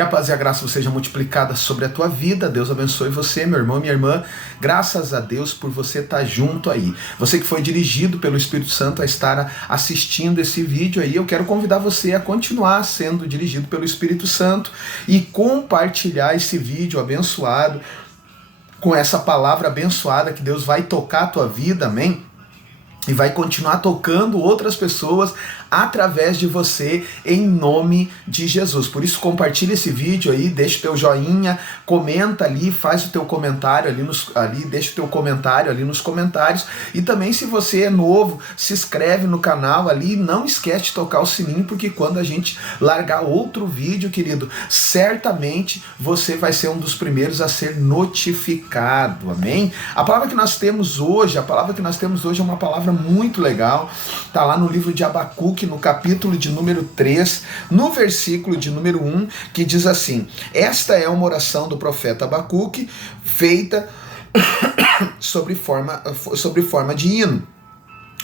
Que a paz e a graça seja multiplicada sobre a tua vida. Deus abençoe você, meu irmão, minha irmã. Graças a Deus por você estar junto aí. Você que foi dirigido pelo Espírito Santo a estar assistindo esse vídeo aí, eu quero convidar você a continuar sendo dirigido pelo Espírito Santo e compartilhar esse vídeo abençoado com essa palavra abençoada que Deus vai tocar a tua vida, amém? E vai continuar tocando outras pessoas através de você, em nome de Jesus. Por isso, compartilha esse vídeo aí, deixa o teu joinha, comenta ali, faz o teu comentário deixa o teu comentário ali nos comentários. E também, se você é novo, se inscreve no canal ali, não esquece de tocar o sininho, porque quando a gente largar outro vídeo, querido, certamente você vai ser um dos primeiros a ser notificado, amém? A palavra que nós temos hoje é uma palavra muito legal, tá lá no livro de Abacuque, no capítulo de número 3, no versículo de número 1, que diz assim: esta é uma oração do profeta Abacuque, feita sobre forma de hino.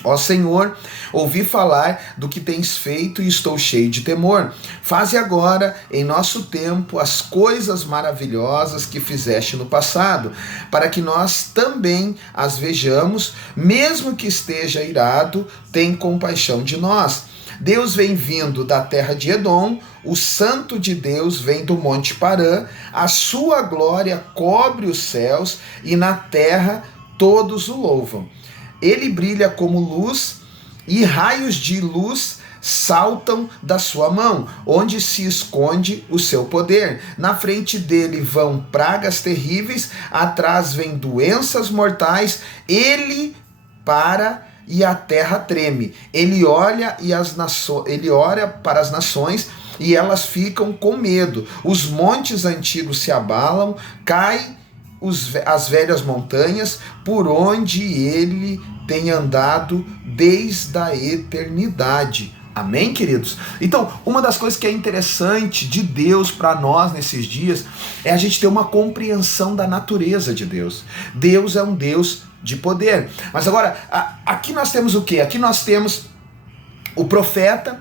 Ó Senhor, ouvi falar do que tens feito e estou cheio de temor. Faze agora, em nosso tempo, as coisas maravilhosas que fizeste no passado, para que nós também as vejamos, mesmo que esteja irado, tem compaixão de nós. Deus vem vindo da terra de Edom, o santo de Deus vem do monte Parã, a sua glória cobre os céus e na terra todos o louvam. Ele brilha como luz e raios de luz saltam da sua mão, onde se esconde o seu poder. Na frente dele vão pragas terríveis, atrás vem doenças mortais. Ele para e a terra treme. Ele olha para as nações e elas ficam com medo. Os montes antigos se abalam, caem as velhas montanhas por onde ele tem andado desde a eternidade. Amém, queridos? Então, uma das coisas que é interessante de Deus para nós nesses dias é a gente ter uma compreensão da natureza de Deus. Deus é um Deus de poder. Mas agora, aqui nós temos o quê? Aqui nós temos o profeta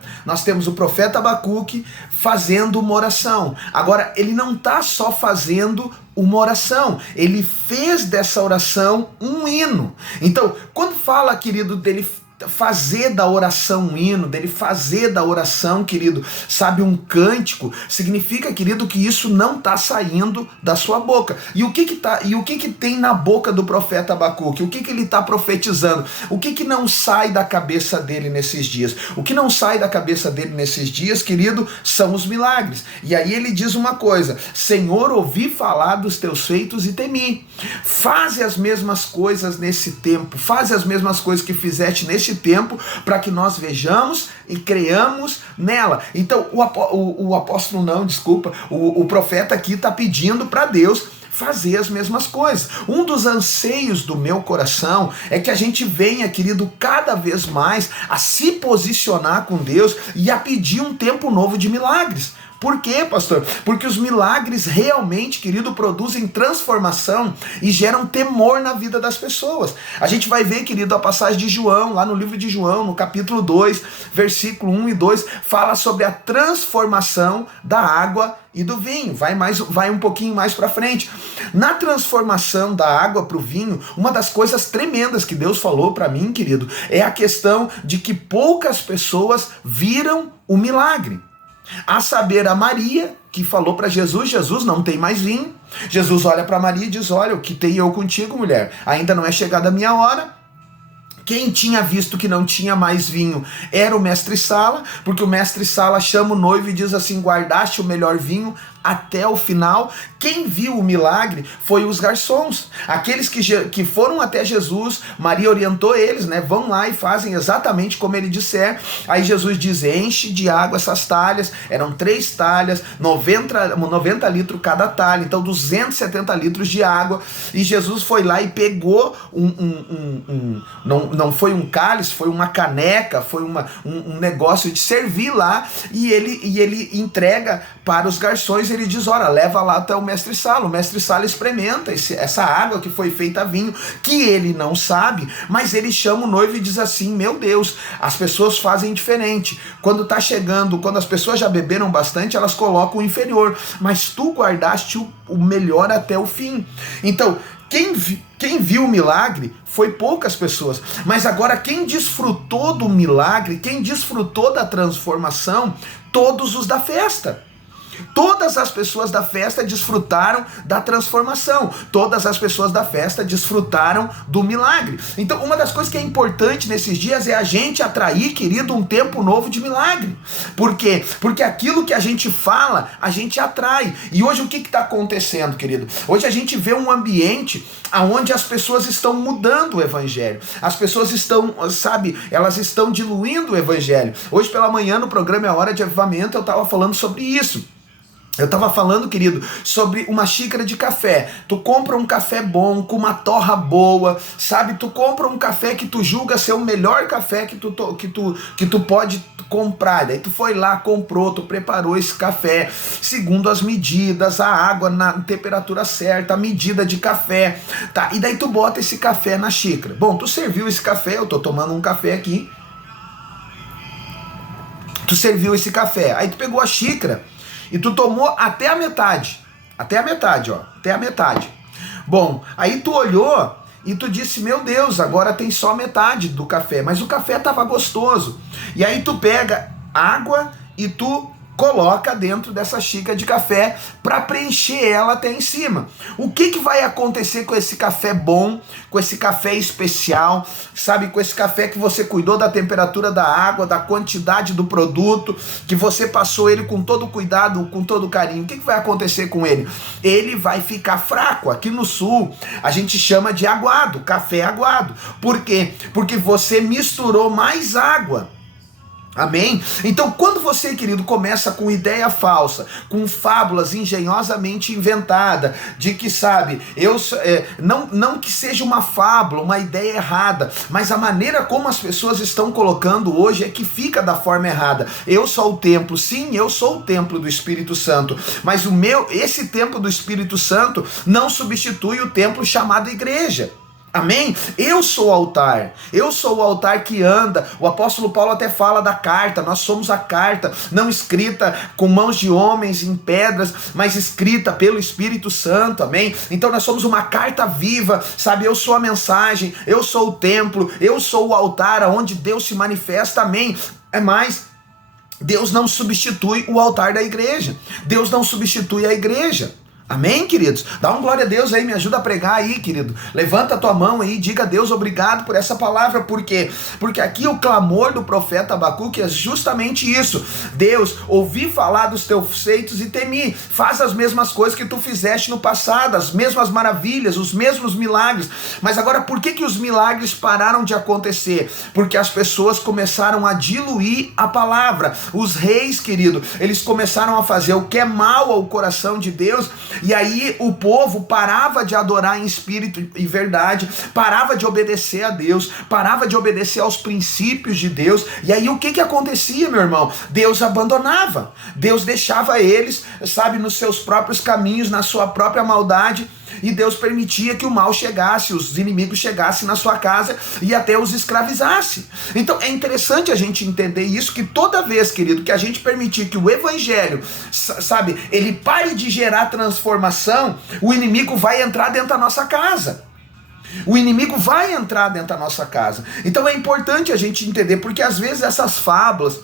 Abacuque fazendo uma oração. Agora, ele não está só fazendo uma oração, ele fez dessa oração um hino. Então, quando fala, querido, dele fazer da oração um hino, dele fazer da oração, querido, sabe, um cântico, significa, querido, que isso não está saindo da sua boca. E o que tem na boca do profeta Abacuque? O que ele está profetizando? O que não sai da cabeça dele nesses dias? O que não sai da cabeça dele nesses dias, querido, são os milagres. E aí ele diz uma coisa: Senhor, ouvi falar dos teus feitos e temi. Faze as mesmas coisas nesse tempo, faze as mesmas coisas que fizeste neste tempo, para que nós vejamos e creamos nela. Então o profeta aqui está pedindo para Deus fazer as mesmas coisas. Um dos anseios do meu coração é que a gente venha, querido, cada vez mais a se posicionar com Deus e a pedir um tempo novo de milagres. Por quê, pastor? Porque os milagres realmente, querido, produzem transformação e geram temor na vida das pessoas. A gente vai ver, querido, a passagem de João, lá no livro de João, no capítulo 2, versículo 1 e 2, fala sobre a transformação da água e do vinho. Vai um pouquinho mais para frente. Na transformação da água para o vinho, uma das coisas tremendas que Deus falou para mim, querido, é a questão de que poucas pessoas viram o milagre. A saber, a Maria, que falou para Jesus: Jesus, não tem mais vinho. Jesus olha para Maria e diz: olha, o que tenho eu contigo, mulher? Ainda não é chegada a minha hora. Quem tinha visto que não tinha mais vinho era o mestre Sala, porque o mestre Sala chama o noivo e diz assim: guardaste o melhor vinho até o final. Quem viu o milagre foi os garçons, aqueles que foram até Jesus. Maria orientou eles, né? Vão lá e fazem exatamente como ele disser. Aí Jesus diz: enche de água essas talhas. Eram 3 talhas, 90 litros cada talha, então 270 litros de água. E Jesus foi lá e pegou não foi um cálice, foi uma caneca, foi um negócio de servir lá, e ele entrega para os garçons. ele diz, ora, leva lá até o mestre Sala. O mestre Sala experimenta essa água que foi feita vinho, que ele não sabe, mas ele chama o noivo e diz assim, meu Deus, as pessoas fazem diferente. Quando tá chegando, quando as pessoas já beberam bastante, elas colocam o inferior, mas tu guardaste o melhor até o fim. Então, quem viu o milagre foi poucas pessoas, mas agora quem desfrutou do milagre, quem desfrutou da transformação, todos os da festa. Todas as pessoas da festa desfrutaram da transformação. Todas as pessoas da festa desfrutaram do milagre. Então, uma das coisas que é importante nesses dias é a gente atrair, querido, um tempo novo de milagre. Por quê? Porque aquilo que a gente fala, a gente atrai. E hoje o que está acontecendo, querido? Hoje a gente vê um ambiente onde as pessoas estão mudando o evangelho. As pessoas estão, sabe, elas estão diluindo o evangelho. Hoje pela manhã no programa É Hora de Avivamento eu estava falando sobre isso. Eu estava falando, querido, sobre uma xícara de café. Tu compra um café bom, com uma torra boa, sabe? Tu compra um café que tu julga ser o melhor café que tu pode comprar. Daí tu foi lá, comprou, tu preparou esse café segundo as medidas, a água na temperatura certa, a medida de café, tá? E daí tu bota esse café na xícara. Bom, tu serviu esse café, eu tô tomando um café aqui. Tu serviu esse café, aí tu pegou a xícara e tu tomou até a metade, ó, até a metade. Bom, aí tu olhou e tu disse, meu Deus, agora tem só metade do café, mas o café tava gostoso. E aí tu pega água e tu coloca dentro dessa xícara de café para preencher ela até em cima. O que vai acontecer com esse café bom, com esse café especial, sabe, com esse café que você cuidou da temperatura da água, da quantidade do produto, que você passou ele com todo cuidado, com todo carinho? O que vai acontecer com ele? Ele vai ficar fraco. Aqui no sul a gente chama de aguado, café aguado. Por quê? Porque você misturou mais água. Amém? Então, quando você, querido, começa com ideia falsa, com fábulas engenhosamente inventadas, de que, sabe, não que seja uma fábula, uma ideia errada, mas a maneira como as pessoas estão colocando hoje é que fica da forma errada. Eu sou o templo, sim, eu sou o templo do Espírito Santo, mas esse templo do Espírito Santo não substitui o templo chamado igreja. Amém? Eu sou o altar que anda. O apóstolo Paulo até fala da carta, nós somos a carta, não escrita com mãos de homens em pedras, mas escrita pelo Espírito Santo, amém? Então nós somos uma carta viva, sabe? Eu sou a mensagem, eu sou o templo, eu sou o altar onde Deus se manifesta, amém? É mais, Deus não substitui o altar da igreja, Deus não substitui a igreja. Amém, queridos? Dá um glória a Deus aí, me ajuda a pregar aí, querido. Levanta a tua mão aí, diga a Deus obrigado por essa palavra. Por quê? Porque aqui o clamor do profeta Abacuque é justamente isso. Deus, ouvi falar dos teus feitos e temi. Faz as mesmas coisas que tu fizeste no passado, as mesmas maravilhas, os mesmos milagres. Mas agora, por que os milagres pararam de acontecer? Porque as pessoas começaram a diluir a palavra. Os reis, querido, eles começaram a fazer o que é mal ao coração de Deus. E aí o povo parava de adorar em espírito e verdade, parava de obedecer a Deus, parava de obedecer aos princípios de Deus. E aí o que acontecia, meu irmão? Deus abandonava, Deus deixava eles, sabe, nos seus próprios caminhos, na sua própria maldade. E Deus permitia que o mal chegasse, os inimigos chegassem na sua casa e até os escravizasse. Então é interessante a gente entender isso, que toda vez, querido, que a gente permitir que o evangelho, sabe, ele pare de gerar transformação, o inimigo vai entrar dentro da nossa casa. O inimigo vai entrar dentro da nossa casa. Então é importante a gente entender, porque às vezes essas fábulas,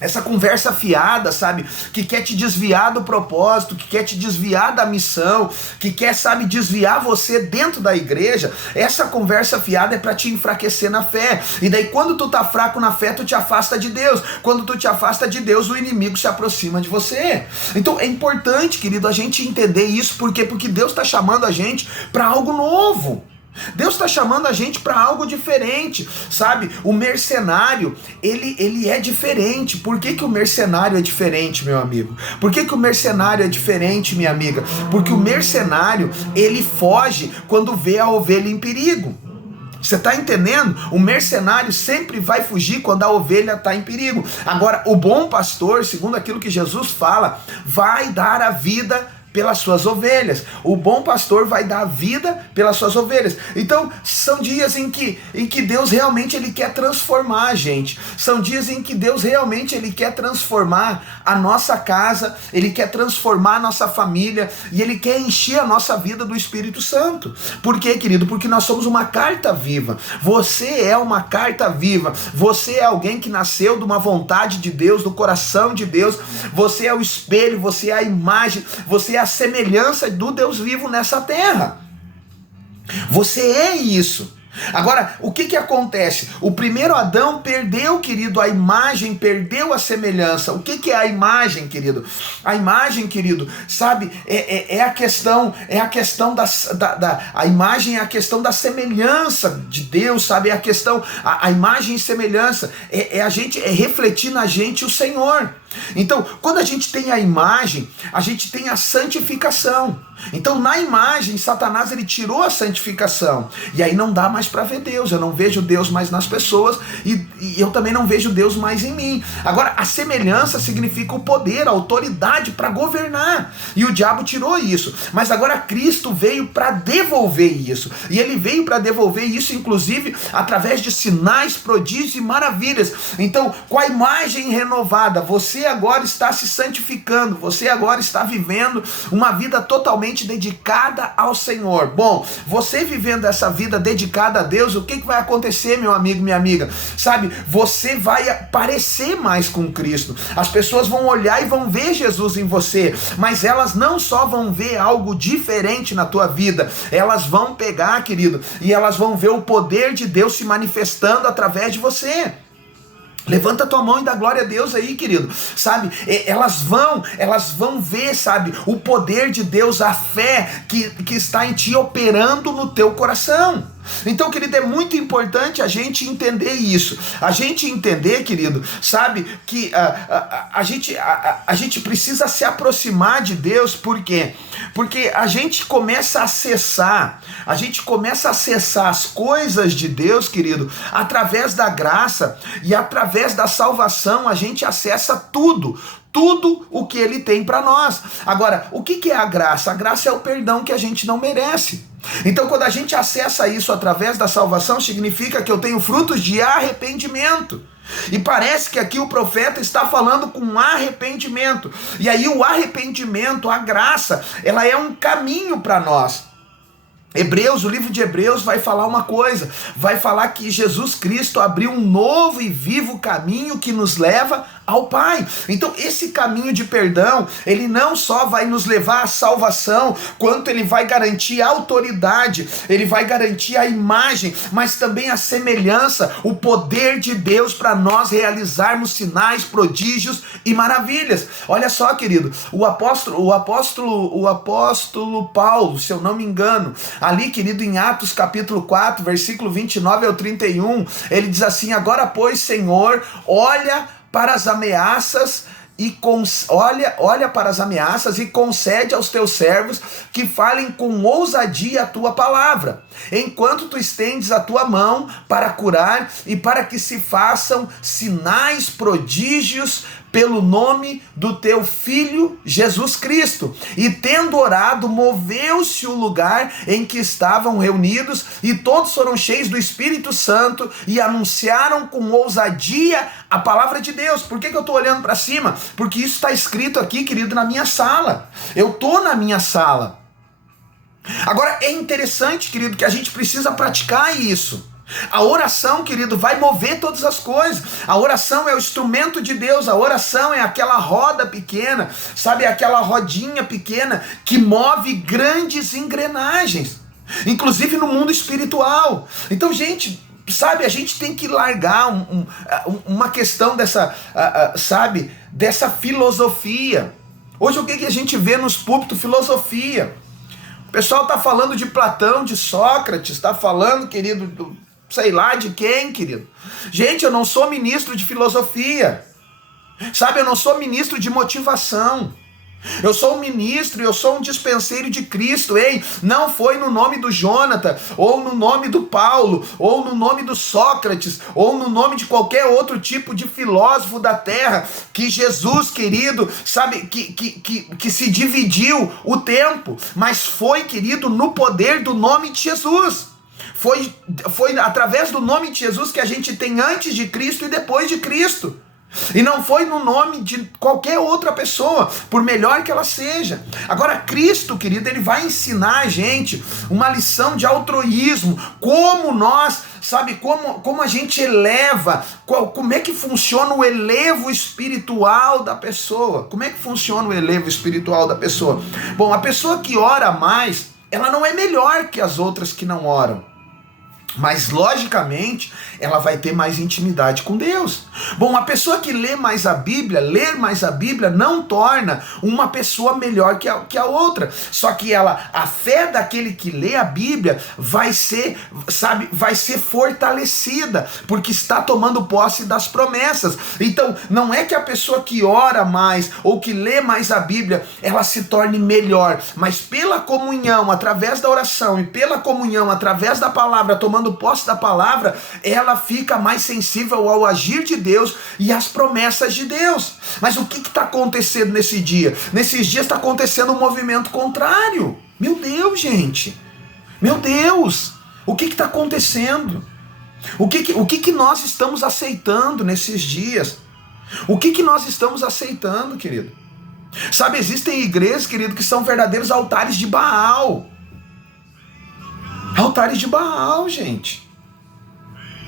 essa conversa fiada, sabe, que quer te desviar do propósito, que quer te desviar da missão, que quer, sabe, desviar você dentro da igreja, essa conversa fiada é para te enfraquecer na fé. E daí quando tu tá fraco na fé, tu te afasta de Deus. Quando tu te afasta de Deus, o inimigo se aproxima de você. Então é importante, querido, a gente entender isso. Por quê? Porque Deus está chamando a gente para algo novo. Deus está chamando a gente para algo diferente, sabe? O mercenário, ele é diferente. Por que o mercenário é diferente, meu amigo? Por que o mercenário é diferente, minha amiga? Porque o mercenário, ele foge quando vê a ovelha em perigo. Você está entendendo? O mercenário sempre vai fugir quando a ovelha está em perigo. Agora, o bom pastor, segundo aquilo que Jesus fala, vai dar a vida pelas suas ovelhas. O bom pastor vai dar a vida pelas suas ovelhas. Então, são dias em que Deus realmente ele quer transformar a gente. São dias em que Deus realmente ele quer transformar a nossa casa, ele quer transformar a nossa família e ele quer encher a nossa vida do Espírito Santo. Por quê, querido? Porque nós somos uma carta viva. Você é uma carta viva. Você é alguém que nasceu de uma vontade de Deus, do coração de Deus. Você é o espelho, você é a imagem, você é a semelhança do Deus vivo nessa terra. Você é isso. Agora, o que acontece? O primeiro Adão perdeu, querido, a imagem, perdeu a semelhança. O que é a imagem, querido? A imagem, querido, sabe, é a questão a imagem é a questão da semelhança de Deus, sabe? É a questão, a imagem e semelhança, a gente, refletir na gente o Senhor. Então, quando a gente tem a imagem, a gente tem a santificação. Então, na imagem, Satanás ele tirou a santificação. E aí não dá mais para ver Deus. Eu não vejo Deus mais nas pessoas e eu também não vejo Deus mais em mim. Agora, a semelhança significa o poder, a autoridade para governar. E o diabo tirou isso. Mas agora Cristo veio para devolver isso. E ele veio para devolver isso, inclusive, através de sinais, prodígios e maravilhas. Então, com a imagem renovada, você agora está se santificando, você agora está vivendo uma vida totalmente dedicada ao Senhor. Bom, você vivendo essa vida dedicada a Deus, o que vai acontecer, meu amigo, minha amiga? Sabe, você vai parecer mais com Cristo. As pessoas vão olhar e vão ver Jesus em você, mas elas não só vão ver algo diferente na tua vida, elas vão pegar, querido, e elas vão ver o poder de Deus se manifestando através de você. Levanta tua mão e dá glória a Deus aí, querido, sabe, elas vão ver, sabe, o poder de Deus, a fé que está em ti operando no teu coração. Então, querido, é muito importante a gente entender isso, a gente entender, querido, sabe, que a gente precisa se aproximar de Deus. Por quê? Porque a gente começa a acessar as coisas de Deus, querido, através da graça e através da salvação. A gente acessa tudo o que ele tem para nós. Agora, o que é a graça? A graça é o perdão que a gente não merece. Então, quando a gente acessa isso através da salvação, significa que eu tenho frutos de arrependimento. E parece que aqui o profeta está falando com arrependimento. E aí o arrependimento, a graça, ela é um caminho para nós. O livro de Hebreus vai falar uma coisa, vai falar que Jesus Cristo abriu um novo e vivo caminho que nos leva ao Pai. Então esse caminho de perdão, ele não só vai nos levar à salvação, quanto ele vai garantir a autoridade, ele vai garantir a imagem, mas também a semelhança, o poder de Deus para nós realizarmos sinais, prodígios e maravilhas. Olha só, querido, o apóstolo Paulo, se eu não me engano, ali, querido, em Atos capítulo 4, versículo 29 ao 31, ele diz assim: agora, pois, Senhor, olha para as ameaças e olha para as ameaças e concede aos teus servos que falem com ousadia a tua palavra, enquanto tu estendes a tua mão para curar e para que se façam sinais, prodígios pelo nome do teu Filho Jesus Cristo. E tendo orado, moveu-se o lugar em que estavam reunidos, e todos foram cheios do Espírito Santo e anunciaram com ousadia a palavra de Deus. Por que eu estou olhando para cima? Porque isso está escrito aqui, querido, na minha sala. Eu estou na minha sala. Agora é interessante, querido, que a gente precisa praticar isso. A oração, querido, vai mover todas as coisas. A oração é o instrumento de Deus. A oração é aquela roda pequena, sabe, aquela rodinha pequena que move grandes engrenagens, inclusive no mundo espiritual. Então, gente, sabe, a gente tem que largar uma questão dessa, sabe, dessa filosofia. Hoje o que a gente vê nos púlpitos? Filosofia. O pessoal está falando de Platão, de Sócrates, está falando, querido, sei lá de quem, querido. Gente, eu não sou ministro de filosofia, sabe, eu não sou ministro de motivação. Eu sou um ministro, eu sou um dispenseiro de Cristo. Ei, não foi no nome do Jonathan, ou no nome do Paulo, ou no nome do Sócrates, ou no nome de qualquer outro tipo de filósofo da terra, que Jesus, querido, sabe, que se dividiu o tempo, mas foi, querido, no poder do nome de Jesus. Foi através do nome de Jesus que a gente tem antes de Cristo e depois de Cristo. E não foi no nome de qualquer outra pessoa, por melhor que ela seja. Agora, Cristo, querido, ele vai ensinar a gente uma lição de altruísmo, como nós, sabe, como a gente eleva, como é que funciona o elevo espiritual da pessoa. Como é que funciona o elevo espiritual da pessoa? Bom, a pessoa que ora mais, ela não é melhor que as outras que não oram. Mas, logicamente, ela vai ter mais intimidade com Deus. Bom, a pessoa que lê mais a Bíblia, ler mais a Bíblia não torna uma pessoa melhor que a outra. Só que a fé daquele que lê a Bíblia vai ser, sabe, vai ser fortalecida, porque está tomando posse das promessas. Então, não é que a pessoa que ora mais ou que lê mais a Bíblia, ela se torne melhor, mas pela comunhão, através da oração e pela comunhão, através da palavra, tomando posse da palavra, ela fica mais sensível ao agir de Deus e às promessas de Deus. Mas o que está acontecendo nesse dia? Nesses dias está acontecendo um movimento contrário. Meu Deus, gente. Meu Deus. O que está acontecendo? O que nós estamos aceitando nesses dias? O que nós estamos aceitando, querido? Sabe, existem igrejas, querido, que são verdadeiros altares de Baal. Altares de Baal, gente.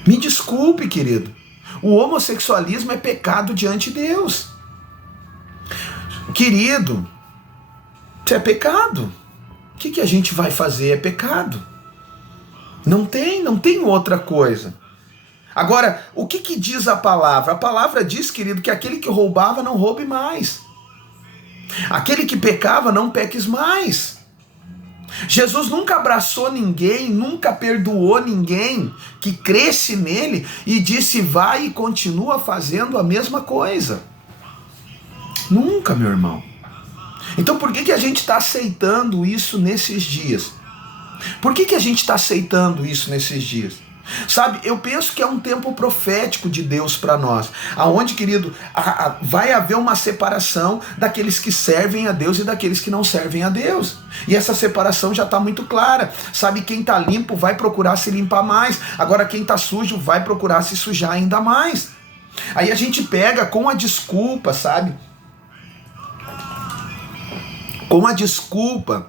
Me desculpe, querido. O homossexualismo é pecado diante de Deus. Querido, isso é pecado. O que a gente vai fazer? É pecado. Não tem outra coisa. Agora, o que diz a palavra? A palavra diz, querido, que aquele que roubava não roube mais. Aquele que pecava não peques mais. Jesus nunca abraçou ninguém, nunca perdoou ninguém que cresce nele e disse vai e continua fazendo a mesma coisa. Nunca, meu irmão. Então por que a gente está aceitando isso nesses dias? Por que a gente está aceitando isso nesses dias? Sabe, eu penso que é um tempo profético de Deus para nós, aonde, querido, vai haver uma separação daqueles que servem a Deus e daqueles que não servem a Deus. E essa separação já está muito clara. Sabe, quem está limpo vai procurar se limpar mais. Agora quem está sujo vai procurar se sujar ainda mais. Aí a gente pega com a desculpa, sabe? Com a desculpa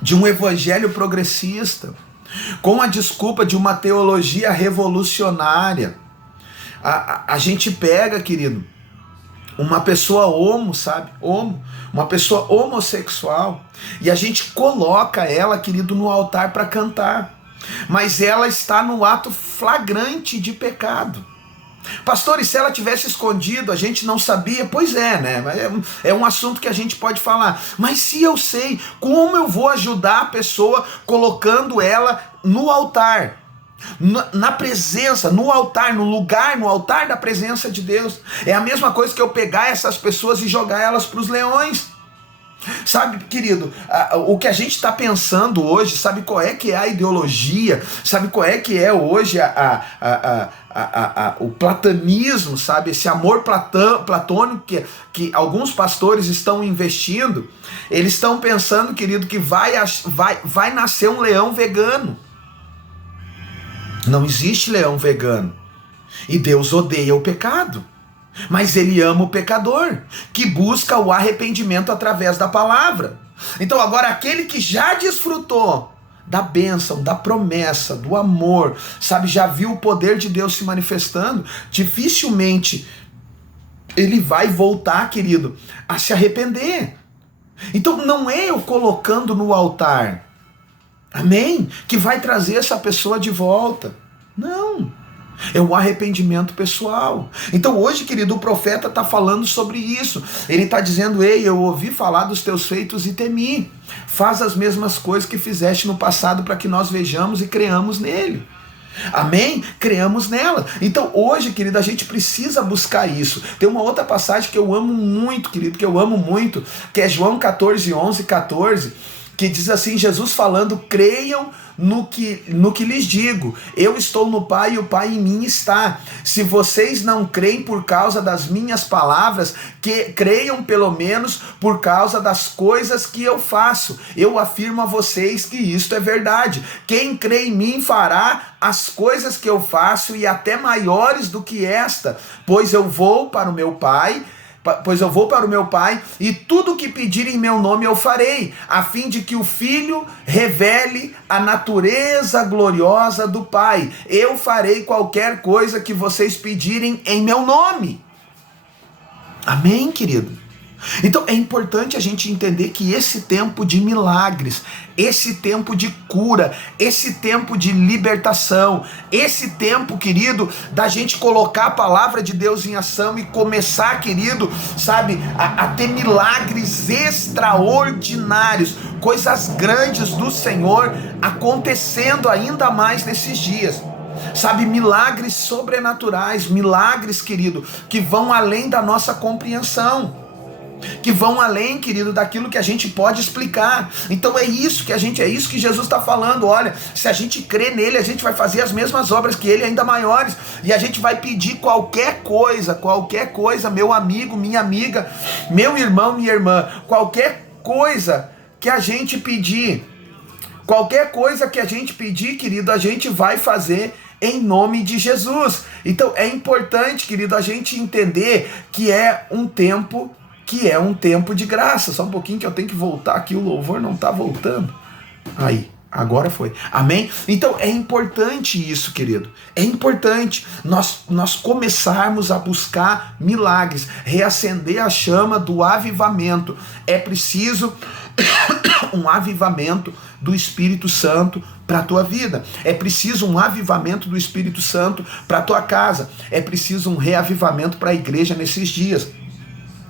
de um evangelho progressista, com a desculpa de uma teologia revolucionária. A gente pega, querido, uma pessoa sabe? Uma pessoa homossexual, e a gente coloca ela, querido, no altar para cantar. Mas ela está no ato flagrante de pecado. Pastor, e se ela tivesse escondido, a gente não sabia? Pois é, né? É um assunto que a gente pode falar. Mas se eu sei, como eu vou ajudar a pessoa colocando ela no altar? Na presença, no altar, no altar da presença de Deus. É a mesma coisa que eu pegar essas pessoas e jogar elas para os leões. Sabe, querido, o que a gente está pensando hoje, sabe qual é que é a ideologia, sabe qual é que é hoje o platonismo, sabe, esse amor platônico que alguns pastores estão investindo. Eles estão pensando, querido, que vai nascer um leão vegano. Não existe leão vegano. E Deus odeia o pecado. Mas ele ama o pecador, que busca o arrependimento através da palavra. Então agora aquele que já desfrutou da bênção, da promessa, do amor, sabe, já viu o poder de Deus se manifestando, dificilmente ele vai voltar, querido, a se arrepender. Então não é eu colocando no altar, amém, que vai trazer essa pessoa de volta. Não. É o arrependimento pessoal. Então hoje, querido, o profeta está falando sobre isso. Ele está dizendo, ei, eu ouvi falar dos teus feitos e temi. Faz as mesmas coisas que fizeste no passado para que nós vejamos e creamos nele. Amém? Creamos nela. Então hoje, querido, a gente precisa buscar isso. Tem uma outra passagem que eu amo muito, querido, que é João 14, 11, 14, que diz assim, Jesus falando: creiam no que lhes digo, eu estou no Pai e o Pai em mim está. Se vocês não creem por causa das minhas palavras, que creiam pelo menos por causa das coisas que eu faço. Eu afirmo a vocês que isto é verdade. Quem crê em mim fará as coisas que eu faço e até maiores do que esta, pois eu vou para o meu Pai, e tudo o que pedirem em meu nome eu farei, a fim de que o Filho revele a natureza gloriosa do Pai. Eu farei qualquer coisa que vocês pedirem em meu nome. Amém, querido? Então é importante a gente entender que esse tempo de milagres, esse tempo de cura, esse tempo de libertação, esse tempo, querido, da gente colocar a palavra de Deus em ação e começar, querido, sabe, a ter milagres extraordinários, coisas grandes do Senhor acontecendo ainda mais nesses dias. Sabe, milagres sobrenaturais, milagres, querido, que vão além da nossa compreensão, que vão além, querido, daquilo que a gente pode explicar. Então é isso que Jesus está falando. Olha, se a gente crê nele, a gente vai fazer as mesmas obras que ele, ainda maiores, e a gente vai pedir qualquer coisa, meu amigo, minha amiga, meu irmão, minha irmã, qualquer coisa que a gente pedir, querido, a gente vai fazer em nome de Jesus. Então é importante, querido, a gente entender que é um tempo de graça. Só um pouquinho que eu tenho que voltar aqui, o louvor não está voltando. Aí, agora foi. Amém? Então é importante isso, querido. É importante nós começarmos a buscar milagres, reacender a chama do avivamento. É preciso um avivamento do Espírito Santo para a tua vida. É preciso um avivamento do Espírito Santo para a tua casa. É preciso um reavivamento para a igreja nesses dias.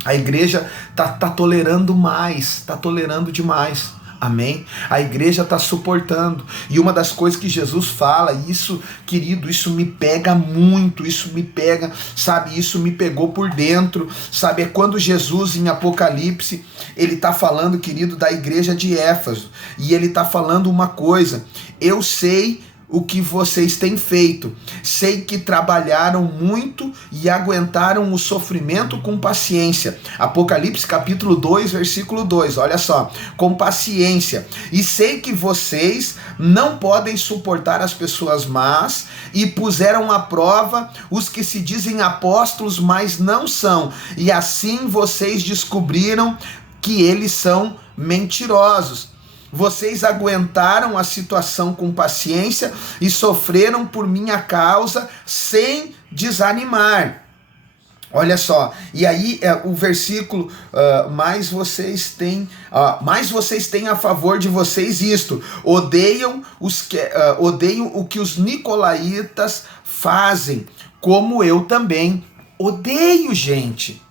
A igreja tá tolerando mais, tá tolerando demais. Amém? A igreja está suportando. E uma das coisas que Jesus fala, isso, querido, isso me pega muito, isso me pega, sabe? Isso me pegou por dentro, sabe? É quando Jesus, em Apocalipse, ele está falando, querido, da igreja de Éfeso. E ele está falando uma coisa: eu sei o que vocês têm feito, sei que trabalharam muito e aguentaram o sofrimento com paciência. Apocalipse capítulo 2, versículo 2, olha só, com paciência. E sei que vocês não podem suportar as pessoas más e puseram à prova os que se dizem apóstolos, mas não são. E assim vocês descobriram que eles são mentirosos. Vocês aguentaram a situação com paciência e sofreram por minha causa sem desanimar. Olha só, e aí o versículo, mas vocês têm a favor de vocês isto: odeiam o que os nicolaítas fazem, como eu também odeio, gente.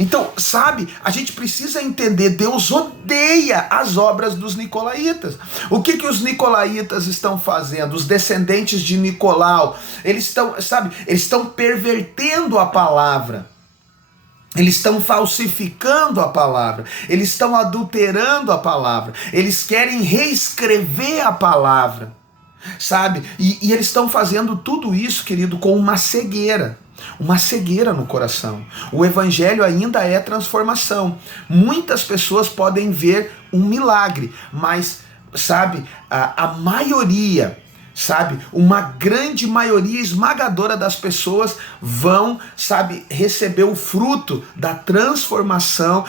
Então, sabe, a gente precisa entender, Deus odeia as obras dos nicolaítas. O que os nicolaítas estão fazendo? Os descendentes de Nicolau, eles estão pervertendo a palavra. Eles estão falsificando a palavra, eles estão adulterando a palavra, eles querem reescrever a palavra, sabe? E eles estão fazendo tudo isso, querido, com uma cegueira no coração. O evangelho ainda é transformação. Muitas pessoas podem ver um milagre, mas, sabe, a maioria, sabe, uma grande maioria esmagadora das pessoas vão, sabe, receber o fruto da transformação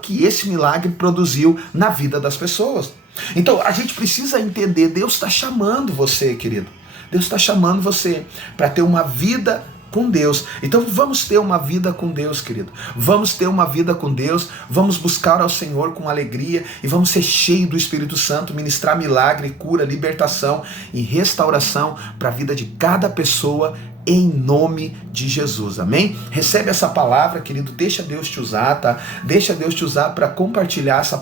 que esse milagre produziu na vida das pessoas. Então a gente precisa entender, Deus está chamando você, querido. Deus está chamando você para ter uma vida com Deus. Então vamos ter uma vida com Deus, querido. Vamos ter uma vida com Deus, vamos buscar ao Senhor com alegria e vamos ser cheios do Espírito Santo, ministrar milagre, cura, libertação e restauração para a vida de cada pessoa em nome de Jesus, amém? Recebe essa palavra, querido, deixa Deus te usar, tá? Deixa Deus te usar para compartilhar essa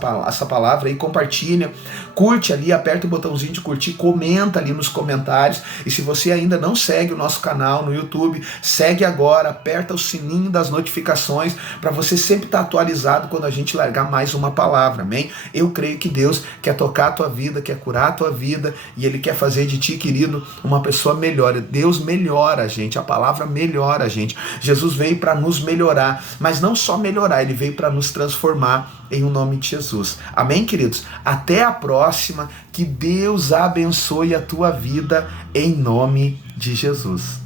palavra aí, compartilha, curte ali, aperta o botãozinho de curtir, comenta ali nos comentários, e se você ainda não segue o nosso canal no YouTube, segue agora, aperta o sininho das notificações para você sempre estar atualizado quando a gente largar mais uma palavra, amém? Eu creio que Deus quer tocar a tua vida, quer curar a tua vida, e Ele quer fazer de ti, querido, uma pessoa melhor. Deus melhora a gente, a palavra melhora a gente. Jesus veio para nos melhorar, mas não só melhorar, Ele veio para nos transformar em nome de Jesus. Amém, queridos? Até a próxima, que Deus abençoe a tua vida em nome de Jesus.